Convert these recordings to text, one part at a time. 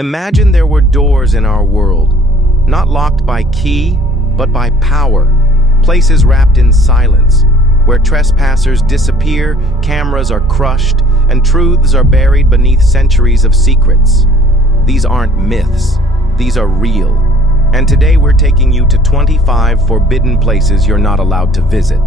Imagine there were doors in our world, not locked by key, but by power. Places wrapped in silence, where trespassers disappear, cameras are crushed, and truths are buried beneath centuries of secrets. These aren't myths, these are real. And today we're taking you to 25 forbidden places you're not allowed to visit.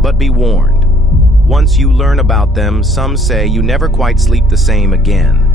But be warned, once you learn about them, some say you never quite sleep the same again.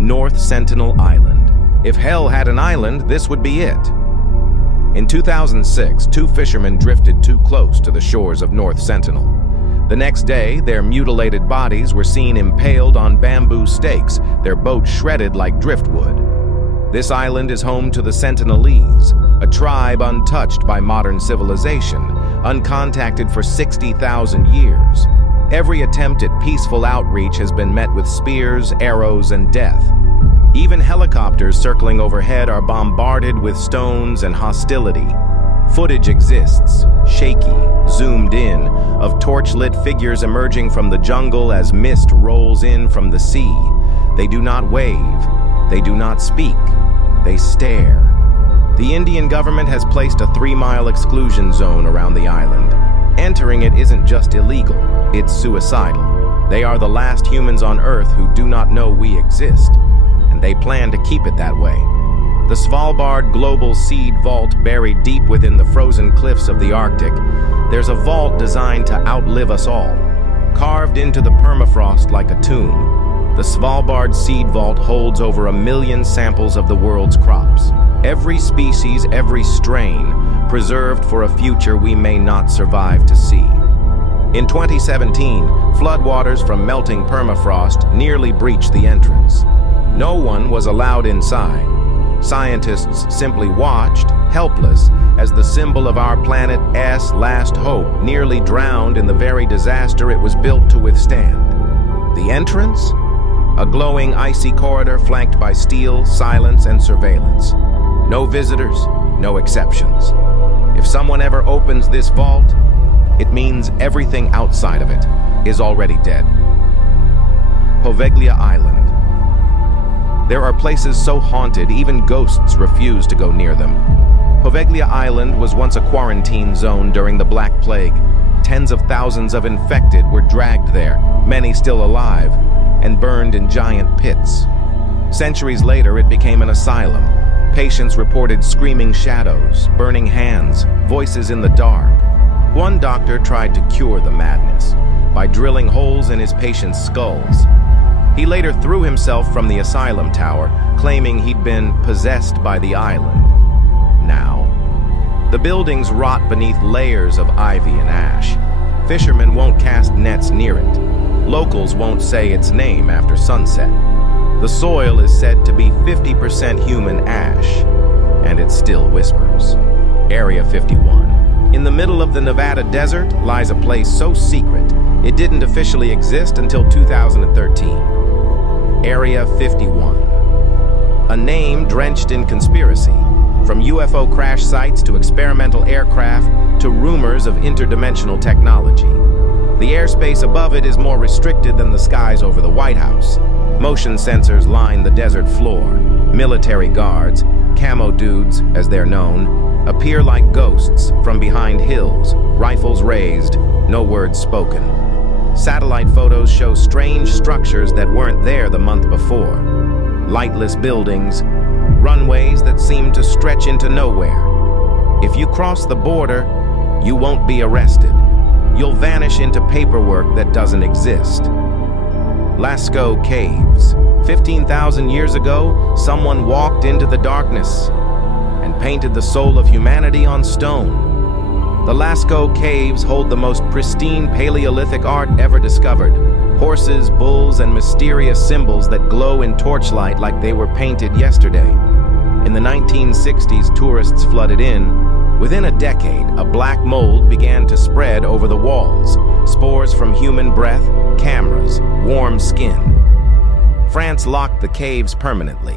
North Sentinel Island. If hell had an island, this would be it. In 2006, two fishermen drifted too close to the shores of North Sentinel. The next day, their mutilated bodies were seen impaled on bamboo stakes, their boat shredded like driftwood. This island is home to the Sentinelese, a tribe untouched by modern civilization, uncontacted for 60,000 years. Every attempt at peaceful outreach has been met with spears, arrows, and death. Even helicopters circling overhead are bombarded with stones and hostility. Footage exists, shaky, zoomed in, of torch-lit figures emerging from the jungle as mist rolls in from the sea. They do not wave, they do not speak, they stare. The Indian government has placed a 3-mile exclusion zone around the island. Entering it isn't just illegal, it's suicidal. They are the last humans on Earth who do not know we exist, and they plan to keep it that way. The Svalbard Global Seed Vault, buried deep within the frozen cliffs of the Arctic. There's a vault designed to outlive us all, carved into the permafrost like a tomb. The Svalbard Seed Vault holds over 1 million samples of the world's crops. Every species, every strain, preserved for a future we may not survive to see. In 2017, floodwaters from melting permafrost nearly breached the entrance. No one was allowed inside. Scientists simply watched, helpless, as the symbol of our planet's last hope nearly drowned in the very disaster it was built to withstand. The entrance? A glowing icy corridor flanked by steel, silence, and surveillance. No visitors, no exceptions. If someone ever opens this vault, it means everything outside of it is already dead. Poveglia Island. There are places so haunted, even ghosts refuse to go near them. Poveglia Island was once a quarantine zone during the Black Plague. Tens of thousands of infected were dragged there, many still alive, and burned in giant pits. Centuries later, it became an asylum. Patients reported screaming shadows, burning hands, voices in the dark. One doctor tried to cure the madness by drilling holes in his patients' skulls. He later threw himself from the asylum tower, claiming he'd been possessed by the island. Now, the buildings rot beneath layers of ivy and ash. Fishermen won't cast nets near it. Locals won't say its name after sunset. The soil is said to be 50% human ash, and it still whispers. Area 51. In the middle of the Nevada desert lies a place so secret, it didn't officially exist until 2013. Area 51. A name drenched in conspiracy, from UFO crash sites to experimental aircraft to rumors of interdimensional technology. The airspace above it is more restricted than the skies over the White House. Motion sensors line the desert floor. Military guards, camo dudes as they're known, appear like ghosts from behind hills, rifles raised, no words spoken. Satellite photos show strange structures that weren't there the month before. Lightless buildings, runways that seem to stretch into nowhere. If you cross the border, you won't be arrested. You'll vanish into paperwork that doesn't exist. Lascaux Caves. 15,000 years ago, someone walked into the darkness and painted the soul of humanity on stone. The Lascaux Caves hold the most pristine Paleolithic art ever discovered. Horses, bulls, and mysterious symbols that glow in torchlight like they were painted yesterday. In the 1960s, tourists flooded in. Within a decade, a black mold began to spread over the walls. Spores from human breath, cameras, warm skin. France locked the caves permanently.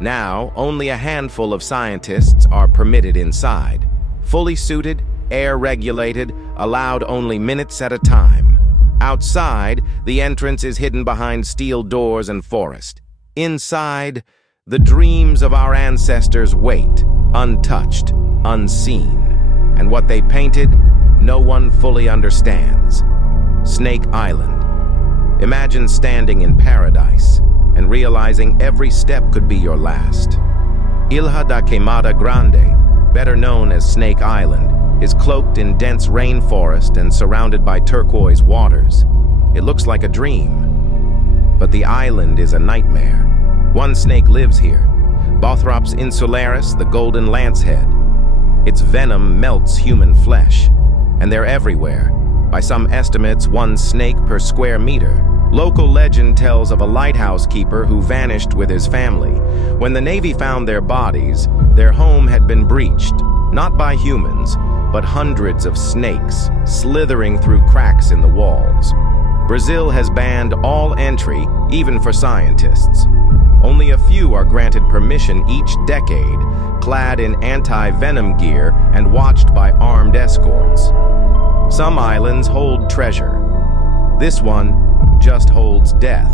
Now, only a handful of scientists are permitted inside. Fully suited, air-regulated, allowed only minutes at a time. Outside, the entrance is hidden behind steel doors and forest. Inside, The dreams of our ancestors wait, untouched, unseen. And what they painted, no one fully understands. Snake Island. Imagine standing in paradise and realizing every step could be your last. Ilha da Queimada Grande, better known as Snake Island, is cloaked in dense rainforest and surrounded by turquoise waters. It looks like a dream. But the island is a nightmare. One snake lives here, Bothrops insularis, the golden lancehead. Its venom melts human flesh, and they're everywhere. By some estimates, one snake per square meter. Local legend tells of a lighthouse keeper who vanished with his family. When the Navy found their bodies, their home had been breached, not by humans, but hundreds of snakes slithering through cracks in the walls. Brazil has banned all entry, even for scientists. Only a few are granted permission each decade, clad in anti-venom gear and watched by armed escorts. Some islands hold treasure. This one just holds death.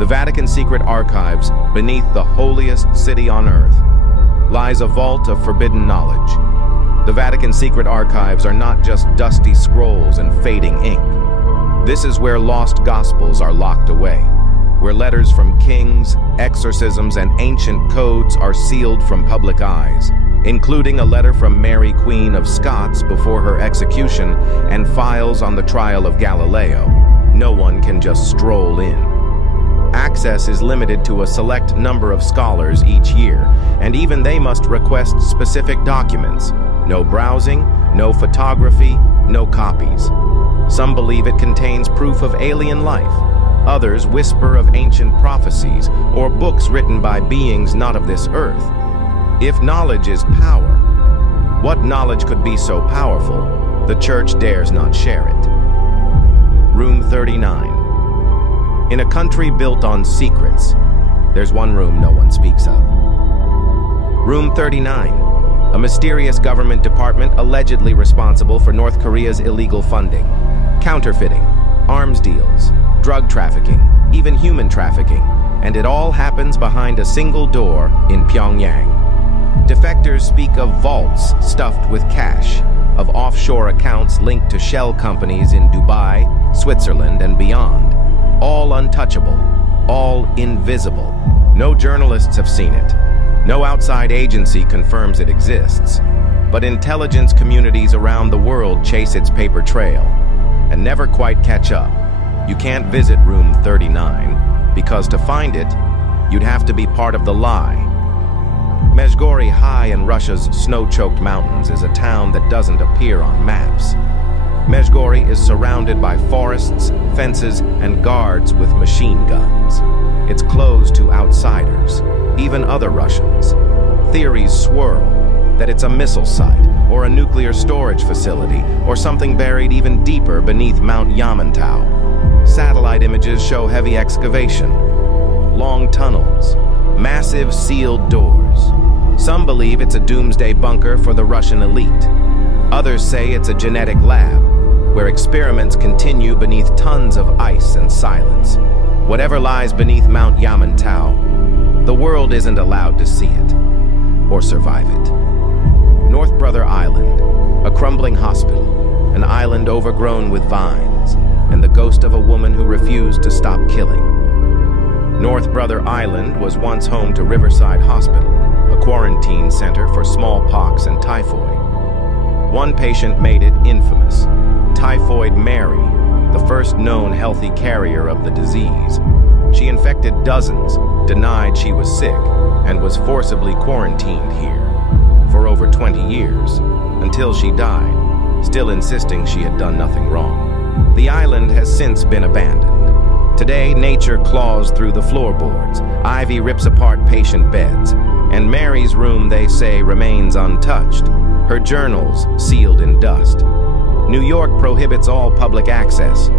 The Vatican Secret Archives, beneath the holiest city on earth, lies a vault of forbidden knowledge. The Vatican Secret Archives are not just dusty scrolls and fading ink. This is where lost gospels are locked away, where letters from kings, exorcisms, and ancient codes are sealed from public eyes, including a letter from Mary, Queen of Scots before her execution and files on the trial of Galileo. No one can just stroll in. Access is limited to a select number of scholars each year, and even they must request specific documents. No browsing, no photography, no copies. Some believe it contains proof of alien life. Others whisper of ancient prophecies or books written by beings not of this earth. If knowledge is power, what knowledge could be so powerful the Church dares not share it? Room 39. In a country built on secrets, there's one room no one speaks of. Room 39, a mysterious government department allegedly responsible for North Korea's illegal funding, counterfeiting, arms deals, drug trafficking, even human trafficking, and it all happens behind a single door in Pyongyang. Defectors speak of vaults stuffed with cash, of offshore accounts linked to shell companies in Dubai, Switzerland, and beyond. All untouchable, all invisible. No journalists have seen it. No outside agency confirms it exists. But intelligence communities around the world chase its paper trail and never quite catch up. You can't visit Room 39, because to find it, you'd have to be part of the lie. Myserties, high in Russia's snow-choked mountains, is a town that doesn't appear on maps. Myserties is surrounded by forests, fences, and guards with machine guns. It's closed to outsiders, even other Russians. Theories swirl that it's a missile site, or a nuclear storage facility, or something buried even deeper beneath Mount Yamantau. Satellite images show heavy excavation, long tunnels, massive sealed doors. Some believe it's a doomsday bunker for the Russian elite. Others say it's a genetic lab, where experiments continue beneath tons of ice and silence. Whatever lies beneath Mount Yamantau, the world isn't allowed to see it, or survive it. North Brother Island, a crumbling hospital, an island overgrown with vines, and the ghost of a woman who refused to stop killing. North Brother Island was once home to Riverside Hospital, a quarantine center for smallpox and typhoid. One patient made it infamous, Typhoid Mary, the first known healthy carrier of the disease. She infected dozens, denied she was sick, and was forcibly quarantined here for over 20 years, until she died, still insisting she had done nothing wrong. The island has since been abandoned. Today, nature claws through the floorboards, ivy rips apart patient beds, and Mary's room, they say, remains untouched, her journals sealed in dust. New York prohibits all public access.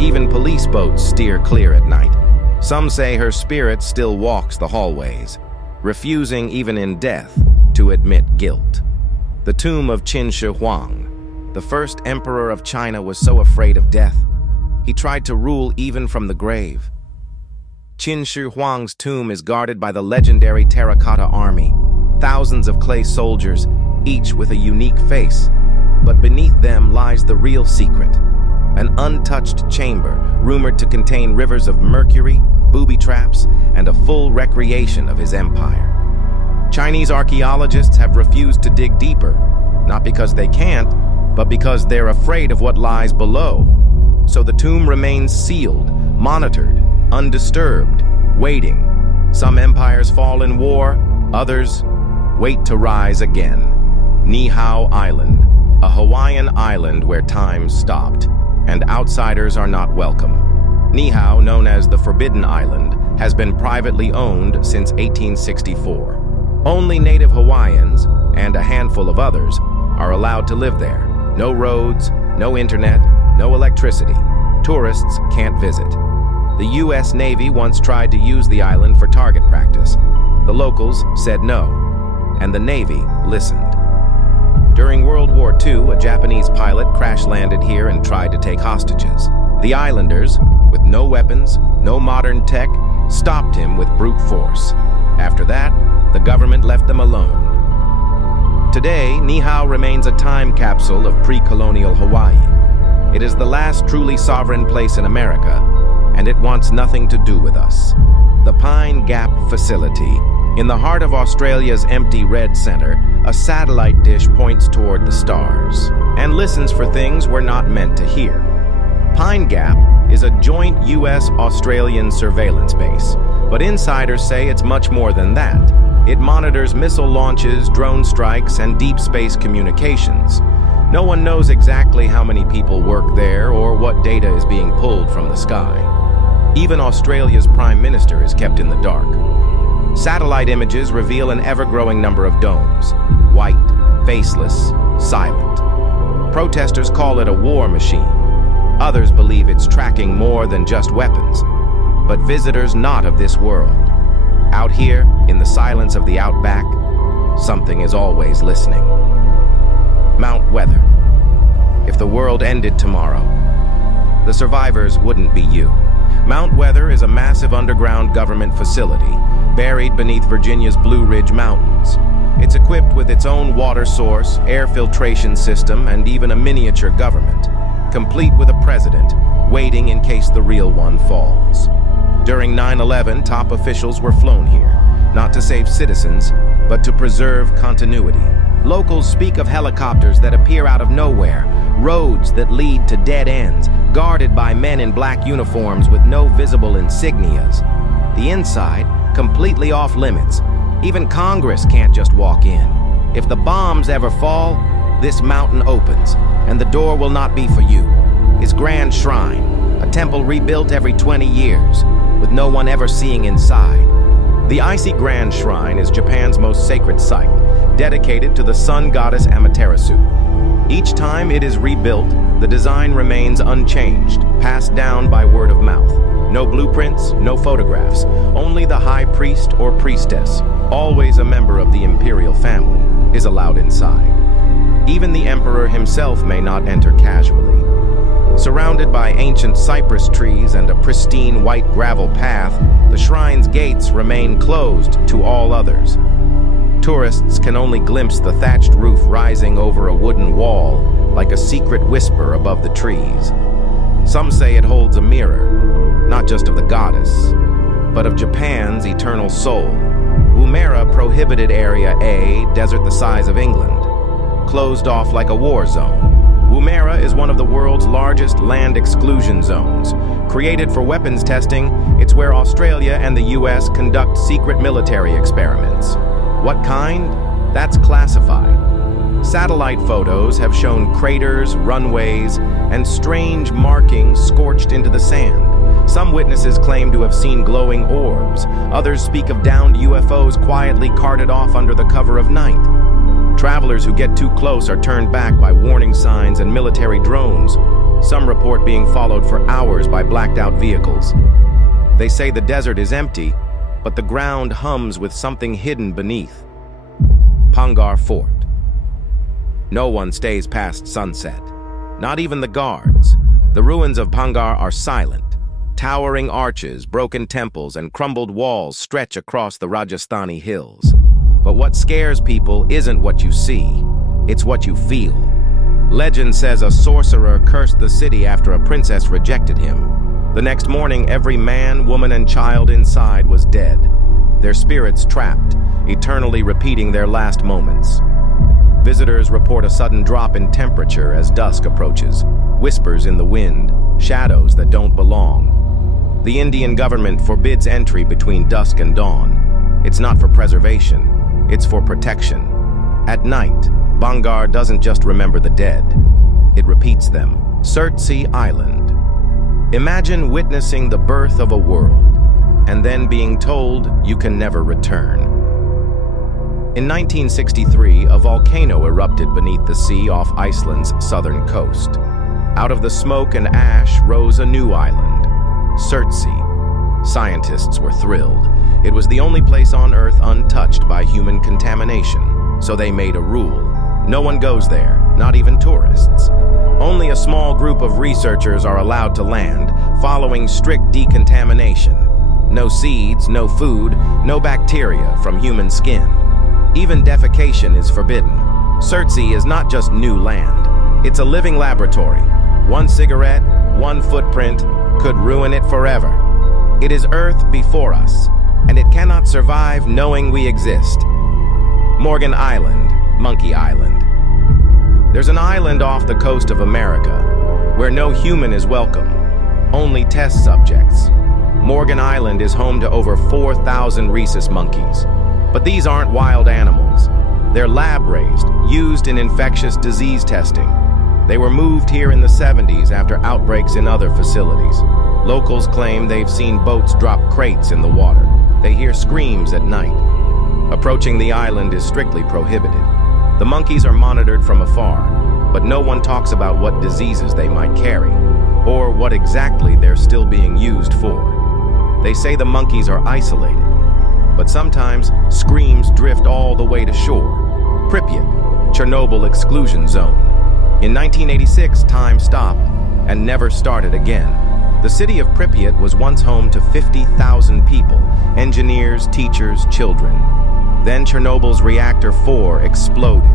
Even police boats steer clear at night. Some say her spirit still walks the hallways, refusing even in death to admit guilt. The tomb of Qin Shi Huang, the first emperor of China, was so afraid of death, he tried to rule even from the grave. Qin Shi Huang's tomb is guarded by the legendary Terracotta Army, thousands of clay soldiers, each with a unique face. But beneath them lies the real secret, an untouched chamber rumored to contain rivers of mercury, booby traps, and a full recreation of his empire. Chinese archaeologists have refused to dig deeper, not because they can't, but because they're afraid of what lies below. So the tomb remains sealed, monitored, undisturbed, waiting. Some empires fall in war, others wait to rise again. Ni Hao Island, a Hawaiian island where time stopped, and outsiders are not welcome. Ni Hao, known as the Forbidden Island, has been privately owned since 1864. Only native Hawaiians, and a handful of others, are allowed to live there. No roads, no internet, no electricity. Tourists can't visit. The U.S. Navy once tried to use the island for target practice. The locals said no, and the Navy listened. During World War II, a Japanese pilot crash-landed here and tried to take hostages. The islanders, with no weapons, no modern tech, stopped him with brute force. After that, the government left them alone. Today, Ni Hao remains a time capsule of pre-colonial Hawaii. It is the last truly sovereign place in America, and it wants nothing to do with us. The Pine Gap Facility. In the heart of Australia's empty red center, a satellite dish points toward the stars and listens for things we're not meant to hear. Pine Gap is a joint U.S.-Australian surveillance base, but insiders say it's much more than that. It monitors missile launches, drone strikes, and deep space communications. No one knows exactly how many people work there or what data is being pulled from the sky. Even Australia's Prime Minister is kept in the dark. Satellite images reveal an ever-growing number of domes, white, faceless, silent. Protesters call it a war machine. Others believe it's tracking more than just weapons, but visitors not of this world. Out here, in the silence of the outback, something is always listening. Mount Weather. If the world ended tomorrow, the survivors wouldn't be you. Mount Weather is a massive underground government facility buried beneath Virginia's Blue Ridge Mountains. It's equipped with its own water source, air filtration system, and even a miniature government, complete with a president, waiting in case the real one falls. During 9/11, top officials were flown here, not to save citizens, but to preserve continuity. Locals speak of helicopters that appear out of nowhere, roads that lead to dead ends, guarded by men in black uniforms with no visible insignias. The inside, completely off limits. Even Congress can't just walk in. If the bombs ever fall, this mountain opens, and the door will not be for you. His grand shrine, a temple rebuilt every 20 years, with no one ever seeing inside. The icy Grand Shrine is Japan's most sacred site, dedicated to the sun goddess Amaterasu. Each time it is rebuilt, the design remains unchanged, passed down by word of mouth. No blueprints, no photographs, only the high priest or priestess, always a member of the imperial family, is allowed inside. Even the emperor himself may not enter casually. Surrounded by ancient cypress trees and a pristine white gravel path, the shrine's gates remain closed to all others. Tourists can only glimpse the thatched roof rising over a wooden wall, like a secret whisper above the trees. Some say it holds a mirror, not just of the goddess, but of Japan's eternal soul. Woomera prohibited Area A, desert the size of England, closed off like a war zone. Woomera is one of the world's largest land exclusion zones. Created for weapons testing, it's where Australia and the US conduct secret military experiments. What kind? That's classified. Satellite photos have shown craters, runways, and strange markings scorched into the sand. Some witnesses claim to have seen glowing orbs. Others speak of downed UFOs quietly carted off under the cover of night. Travelers who get too close are turned back by warning signs and military drones. Some report being followed for hours by blacked-out vehicles. They say the desert is empty, but the ground hums with something hidden beneath. Pangar Fort. No one stays past sunset. Not even the guards. The ruins of Pangar are silent. Towering arches, broken temples, and crumbled walls stretch across the Rajasthani hills. But what scares people isn't what you see, it's what you feel. Legend says a sorcerer cursed the city after a princess rejected him. The next morning, every man, woman, and child inside was dead, their spirits trapped, eternally repeating their last moments. Visitors report a sudden drop in temperature as dusk approaches, whispers in the wind, shadows that don't belong. The Indian government forbids entry between dusk and dawn. It's not for preservation, it's for protection. At night, Bangar doesn't just remember the dead, it repeats them. Myserties Island. Imagine witnessing the birth of a world, and then being told you can never return. In 1963, a volcano erupted beneath the sea off Iceland's southern coast. Out of the smoke and ash rose a new island, Myserties. Scientists were thrilled. It was the only place on Earth untouched by human contamination, so they made a rule. No one goes there, not even tourists. Only a small group of researchers are allowed to land, following strict decontamination. No seeds, no food, no bacteria from human skin. Even defecation is forbidden. Myserties is not just new land. It's a living laboratory. One cigarette, one footprint, could ruin it forever. It is Earth before us, and it cannot survive knowing we exist. Morgan Island, Monkey Island. There's an island off the coast of America where no human is welcome, only test subjects. Morgan Island is home to over 4,000 rhesus monkeys. But these aren't wild animals. They're lab-raised, used in infectious disease testing. They were moved here in the 70s after outbreaks in other facilities. Locals claim they've seen boats drop crates in the water. They hear screams at night. Approaching the island is strictly prohibited. The monkeys are monitored from afar, but no one talks about what diseases they might carry, or what exactly they're still being used for. They say the monkeys are isolated, but sometimes screams drift all the way to shore. Pripyat, Chernobyl exclusion zone. In 1986, time stopped and never started again. The city of Pripyat was once home to 50,000 people, engineers, teachers, children. Then Chernobyl's reactor 4 exploded,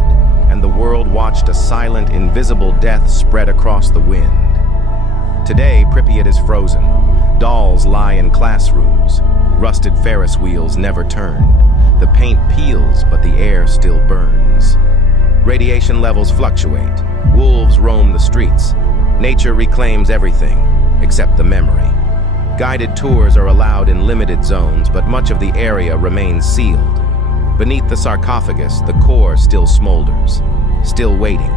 and the world watched a silent, invisible death spread across the wind. Today, Pripyat is frozen. Dolls lie in classrooms. Rusted Ferris wheels never turn. The paint peels, but the air still burns. Radiation levels fluctuate. Wolves roam the streets. Nature reclaims everything, except the memory. Guided tours are allowed in limited zones, but much of the area remains sealed. Beneath the sarcophagus, the core still smolders, still waiting.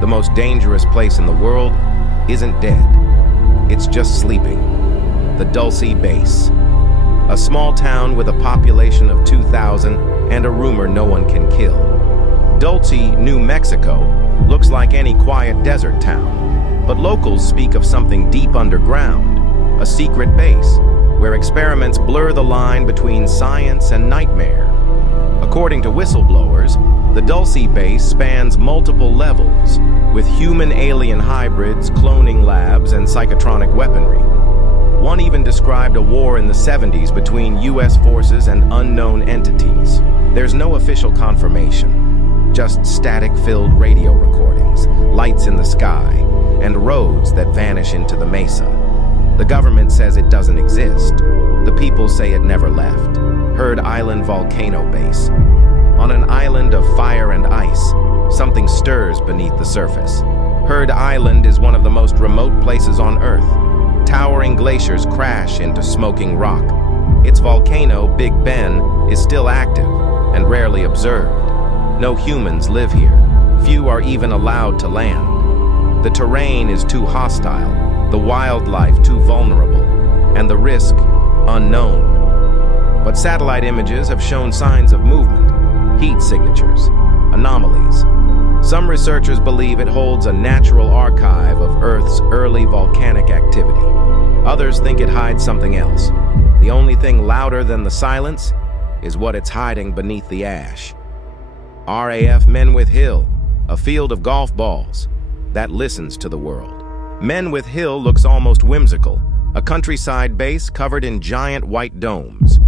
The most dangerous place in the world isn't dead. It's just sleeping. The Dulce Base. A small town with a population of 2,000 and a rumor no one can kill. Dulce, New Mexico, looks like any quiet desert town, but locals speak of something deep underground, a secret base, where experiments blur the line between science and nightmare. According to whistleblowers, the Dulce base spans multiple levels, with human-alien hybrids, cloning labs, and psychotronic weaponry. One even described a war in the 70s between U.S. forces and unknown entities. There's no official confirmation, just static-filled radio recordings, lights in the sky, and roads that vanish into the mesa. The government says it doesn't exist. The people say it never left. Heard Island Volcano Base. On an island of fire and ice, something stirs beneath the surface. Heard Island is one of the most remote places on Earth. Towering glaciers crash into smoking rock. Its volcano, Big Ben, is still active and rarely observed. No humans live here. Few are even allowed to land. The terrain is too hostile, the wildlife too vulnerable, and the risk unknown. But satellite images have shown signs of movement, heat signatures, anomalies. Some researchers believe it holds a natural archive of Earth's early volcanic activity. Others think it hides something else. The only thing louder than the silence is what it's hiding beneath the ash. RAF Men with Hill, a field of golf balls that listens to the world. Men with Hill looks almost whimsical. a countryside base covered in giant white domes.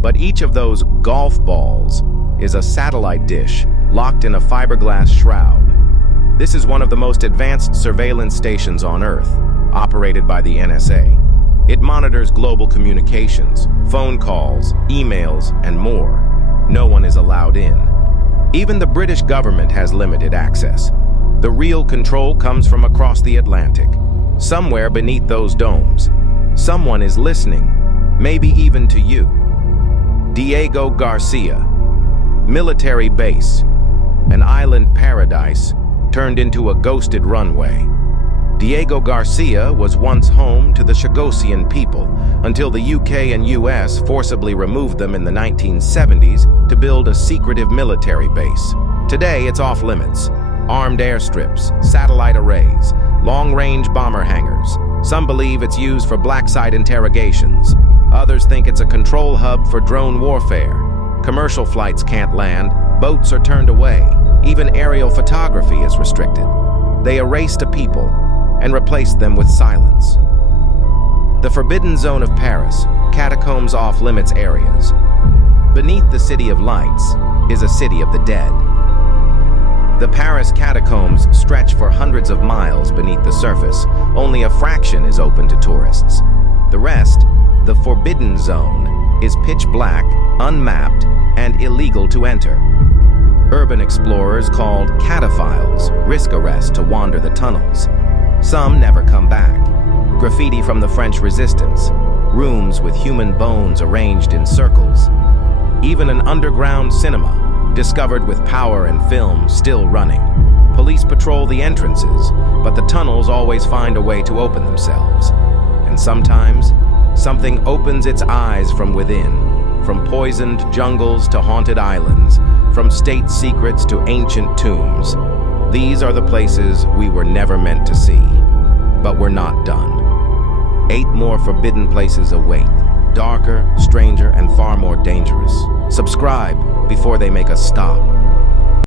But each of those golf balls is a satellite dish locked in a fiberglass shroud. This is one of the most advanced surveillance stations on Earth, operated by the NSA. It monitors global communications, phone calls, emails, and more. No one is allowed in. Even the British government has limited access. The real control comes from across the Atlantic, somewhere beneath those domes. Someone is listening, maybe even to you. Diego Garcia. Military base. An island paradise turned into a ghosted runway. Diego Garcia was once home to the Chagosian people until the UK and US forcibly removed them in the 1970s to build a secretive military base. Today, it's off limits. Armed airstrips, satellite arrays, long-range bomber hangars. Some believe it's used for black site interrogations. Others think it's a control hub for drone warfare. Commercial flights can't land, boats are turned away. Even aerial photography is restricted. They erased a people and replaced them with silence. The Forbidden Zone of Paris, catacombs off-limits areas. Beneath the City of Lights is a city of the dead. The Paris catacombs stretch for hundreds of miles beneath the surface. Only a fraction is open to tourists. The rest, the Forbidden Zone, is pitch black, unmapped, and illegal to enter. Urban explorers called cataphiles risk arrest to wander the tunnels. Some never come back. Graffiti from the French Resistance, rooms with human bones arranged in circles. Even an underground cinema, discovered with power and film still running. Police patrol the entrances, but the tunnels always find a way to open themselves. And sometimes, something opens its eyes from within, from poisoned jungles to haunted islands, from state secrets to ancient tombs. These are the places we were never meant to see. But we're not done. 8 more forbidden places await, darker, stranger, and far more dangerous. Subscribe before they make us stop.